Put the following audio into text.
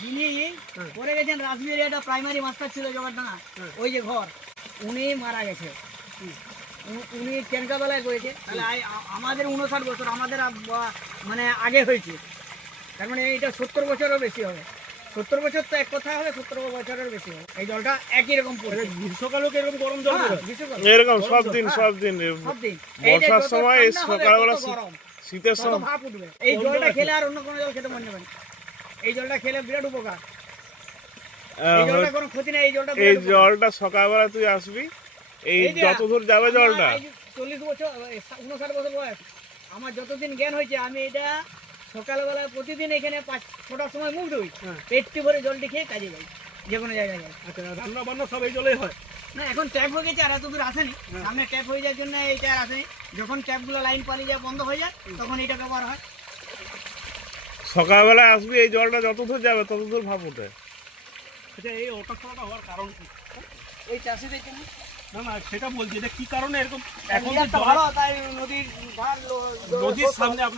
যিনি করে গেছেন রাসবিহারী একটা প্রাইমারি মাস্টার ছিল জগৎডাঙ্গা, ওই যে ঘর, উনি মারা গেছে। উনি চেনকাবেলায় করেছে। তাহলে আমাদের 59 বছর, আমাদের মানে আগে হয়েছে, তার মানে এটা 70 বছরও বেশি হবে। 70 বছর তো এক কথা হবে, 70 বছরের বেশি হবে। এই জলটা একই রকম পড়ে। গ্রীষ্মকালেও কি এরকম গরম জল পড়ে? এরকম সব দিন বর্ষার সময় সকালবেলা, শীতের সময় ভাপ উঠবে। এই জলটা খেলে আর অন্য কোনো জল খেতে মন যাবে না। এই জলটা খেলে বিরাট উপকার। এই জলটা কোনো ক্ষতি নেই। এই জলটা সকালবেলা তুই আসবি, এই যত দূর যাবে জলটা। 40 বছর 59 বছর বয়স, আমার যতদিন জ্ঞান হয়েছে আমি এটা সকালবেলা প্রতিদিন এখানে 5-6টার সময় মুখ ধুই, পেটটি ভরে জলটি খেয়ে কাজে যাই, যে কোনো জায়গায় যাই। আচ্ছা, রান্না বান্না সব এই জলেই হয়? না, এখন ট্যাপ হয়ে গেছে আর এত দূর আসেনি। সামনে ট্যাপ হয়ে যাওয়ার জন্য এইটা আর আসেনি। যখন ট্যাপগুলো লাইন পালিয়ে যায়, বন্ধ হয়ে যায়, তখন এটা ব্যবহার হয়। সকালবেলা আসবি, এই জলটা যত দূর যাবে তত দূর ভাপ ওঠে। আচ্ছা, এই অটাক্ষণাটা হওয়ার কারণ কি? এই চাষিদের জন্য। না না, সেটা বলছি, এটা কি কারণে এরকম? এখন ভালো, তাই নদীর ধার, নদীর সামনে আপনার